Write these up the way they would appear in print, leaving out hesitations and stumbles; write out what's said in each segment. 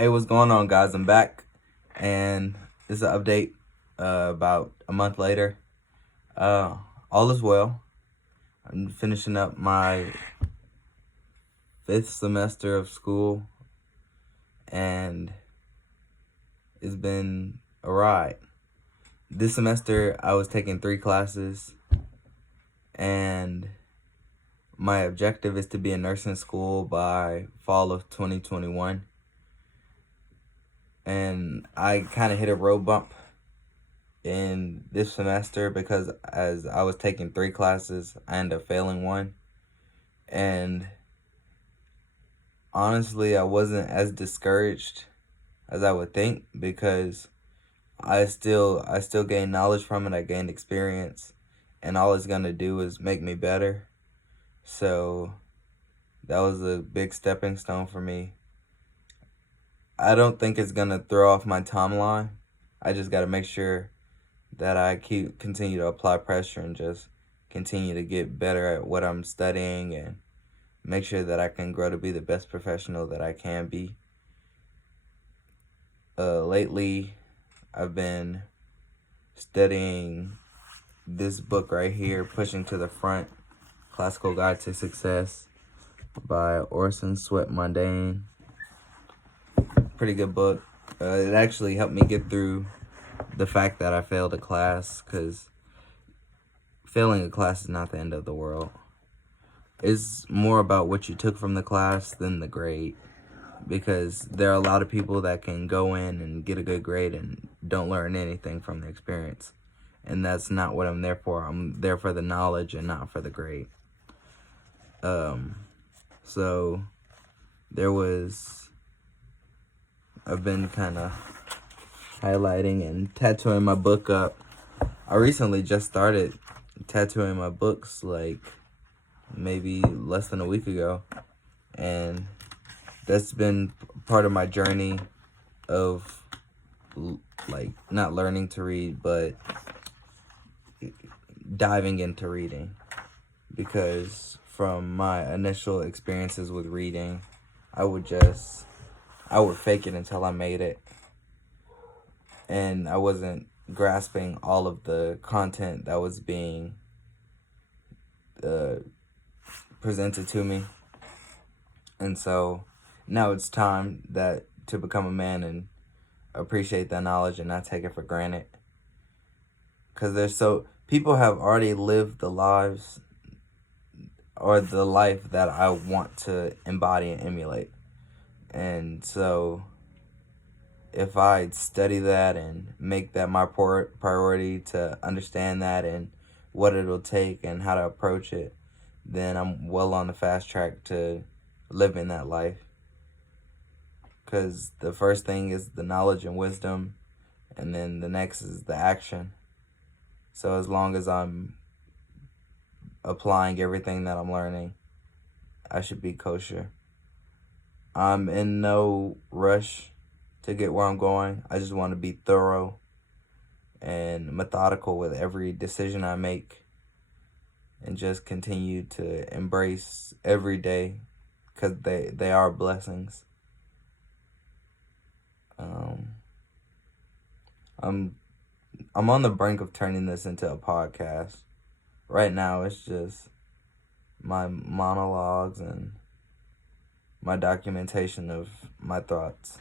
Hey, what's going on, guys? I'm back, and this is an update about a month later. Uh, all is well. I'm finishing up my 5th semester of school, and it's been a ride. This semester, I was taking 3 classes, and my objective is to be in nursing school by fall of 2021. And I kind of hit a road bump in this semester because as I was taking 3 classes, I ended up failing one. And honestly, I wasn't as discouraged as I would think because I still gained knowledge from it. I gained experience, and all it's gonna do is make me better. So that was a big stepping stone for me. I don't think it's gonna throw off my timeline. I just gotta make sure that I continue to apply pressure and just continue to get better at what I'm studying and make sure that I can grow to be the best professional that I can be. Lately, I've been studying this book right here, Pushing to the Front, Classical Guide to Success by Orson Swett Mundane. Pretty good book. It actually helped me get through the fact that I failed a class, because failing a class is not the end of the world. It's more about what you took from the class than the grade, because there are a lot of people that can go in and get a good grade and don't learn anything from the experience. And that's not what I'm there for. I'm there for the knowledge and not for the grade. So I've been kind of highlighting and tattooing my book up. I recently just started tattooing my books, like maybe less than a week ago. And that's been part of my journey of like not learning to read, but diving into reading. Because from my initial experiences with reading, I would fake it until I made it. And I wasn't grasping all of the content that was being presented to me. And so now it's time to become a man and appreciate that knowledge and not take it for granted. Because people have already lived the lives or the life that I want to embody and emulate. And so if I study that and make that my priority to understand that and what it'll take and how to approach it, then I'm well on the fast track to living that life. Because the first thing is the knowledge and wisdom, and then the next is the action. So as long as I'm applying everything that I'm learning, I should be kosher. I'm in no rush to get where I'm going. I just want to be thorough and methodical with every decision I make, and just continue to embrace every day, because they are blessings. I'm on the brink of turning this into a podcast. Right now, it's just my monologues and my documentation of my thoughts.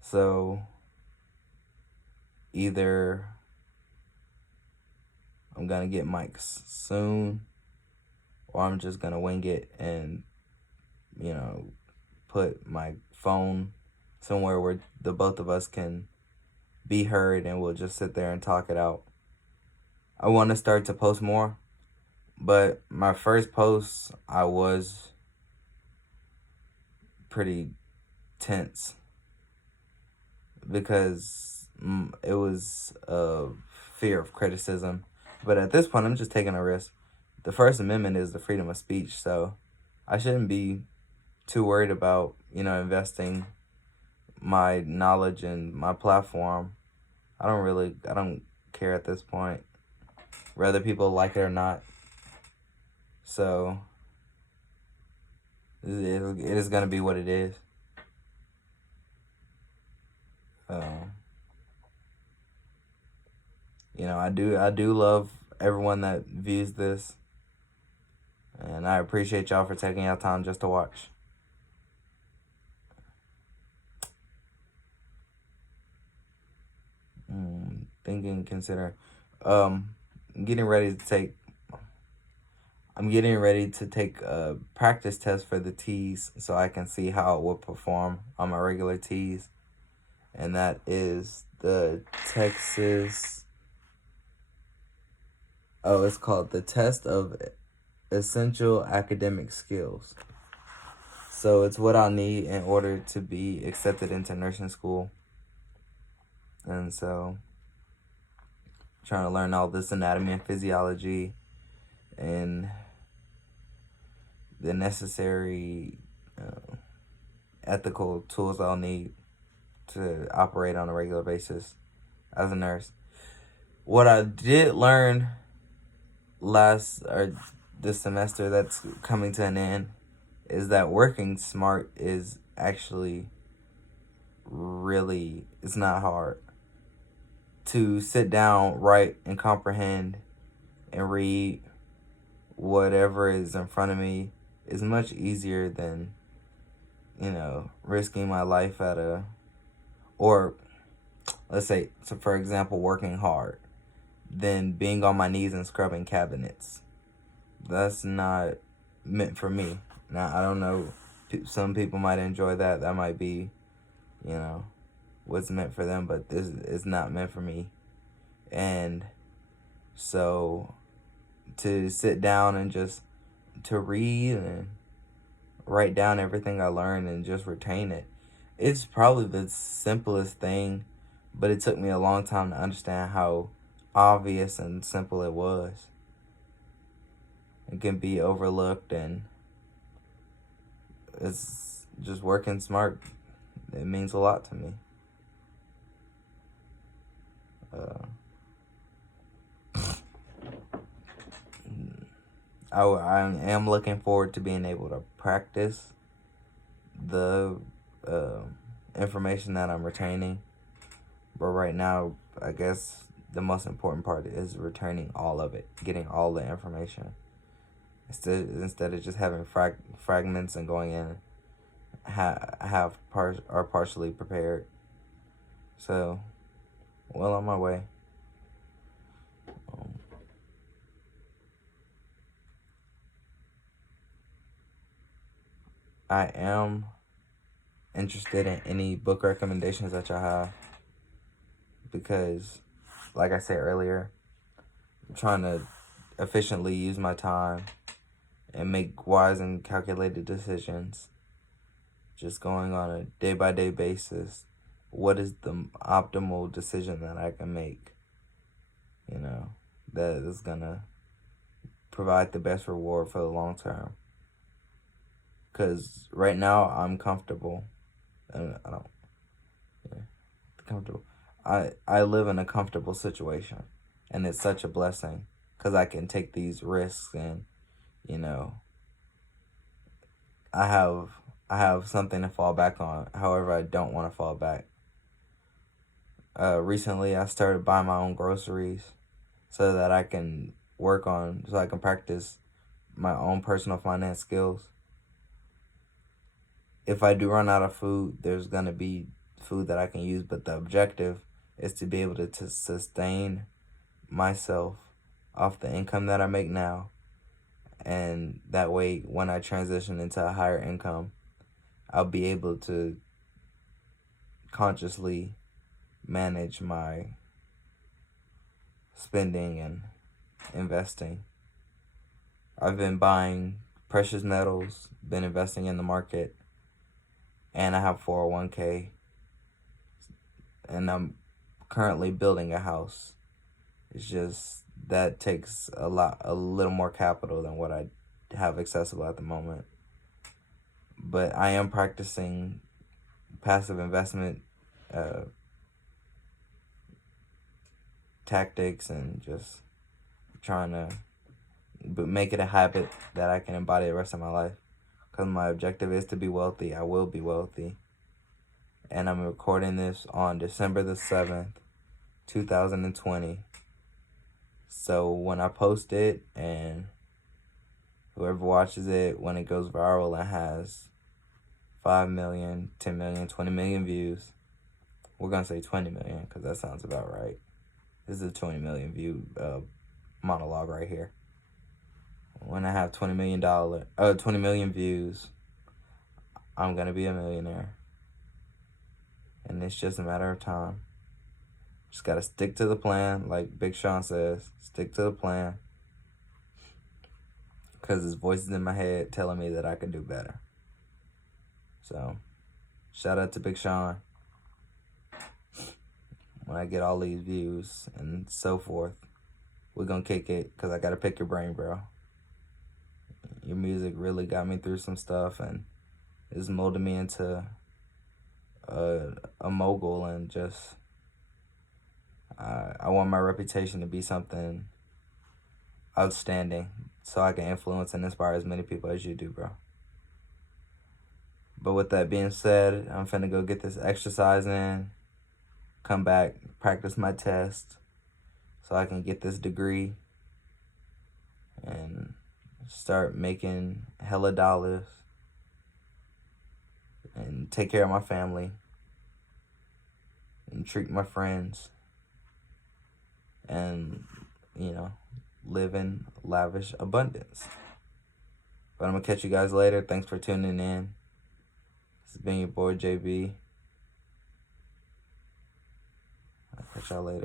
So either I'm gonna get mics soon, or I'm just gonna wing it and, put my phone somewhere where the both of us can be heard, and we'll just sit there and talk it out. I want to start to post more, but my first post, I was pretty tense because it was a fear of criticism. But at this point, I'm just taking a risk. The First Amendment is the freedom of speech, so I shouldn't be too worried about, investing my knowledge and my platform. I don't care at this point, whether people like it or not. So it is going to be what it is. I do love everyone that views this, and I appreciate y'all for taking your time just to watch. Thinking, consider, um, getting ready to take. I'm getting ready to take a practice test for the T's so I can see how it will perform on my regular T's, and that is the Texas. Oh, it's called the Test of Essential Academic Skills. So it's what I'll need in order to be accepted into nursing school. And so trying to learn all this anatomy and physiology and the necessary ethical tools I'll need to operate on a regular basis as a nurse. What I did learn this semester that's coming to an end is that working smart is actually really, it's not hard. To sit down, write, and comprehend and read whatever is in front of me is much easier than, risking my life or let's say, so for example, working hard, than being on my knees and scrubbing cabinets. That's not meant for me. Now, I don't know, some people might enjoy that. That might be, what's meant for them, but this is not meant for me. And so to sit down and just to read and write down everything I learned and just retain it, it's probably the simplest thing, but it took me a long time to understand how obvious and simple it was. It can be overlooked, and it's just working smart. It means a lot to me. I am looking forward to being able to practice the information that I'm retaining. But right now, I guess the most important part is retaining all of it, getting all the information. Instead of just having fragments and going in are partially prepared. So, well on my way. I am interested in any book recommendations that y'all have, because, like I said earlier, I'm trying to efficiently use my time and make wise and calculated decisions, just going on a day-by-day basis. What is the optimal decision that I can make, that is gonna provide the best reward for the long term? Because right now I'm comfortable, and I live in a comfortable situation, and it's such a blessing because I can take these risks, and I have something to fall back on. However, I don't want to fall back. Recently I started buying my own groceries so that I can practice my own personal finance skills. If I do run out of food, there's going to be food that I can use, but the objective is to be able to sustain myself off the income that I make now. And that way, when I transition into a higher income, I'll be able to consciously manage my spending and investing. I've been buying precious metals, been investing in the market, and I have 401k, and I'm currently building a house. It's just that takes a little more capital than what I have accessible at the moment. But I am practicing passive investment tactics, and just trying to make it a habit that I can embody the rest of my life. Because my objective is to be wealthy. I will be wealthy. And I'm recording this on December the 7th, 2020. So when I post it and whoever watches it, when it goes viral and has 5 million, 10 million, 20 million views, we're going to say 20 million because that sounds about right. This is a 20 million view monologue right here. When I have 20 million views, I'm going to be a millionaire. And it's just a matter of time. Just got to stick to the plan, like Big Sean says. Stick to the plan. Because his voice is in my head telling me that I can do better. So, shout out to Big Sean. When I get all these views and so forth, we're going to kick it because I got to pick your brain, bro. Your music really got me through some stuff and it's molded me into a mogul, and just I want my reputation to be something outstanding so I can influence and inspire as many people as you do, bro. But with that being said, I'm finna go get this exercise in, come back, practice my test so I can get this degree and start making hella dollars and take care of my family and treat my friends and, live in lavish abundance. But I'm going to catch you guys later. Thanks for tuning in. This has been your boy, JB. I'll catch y'all later.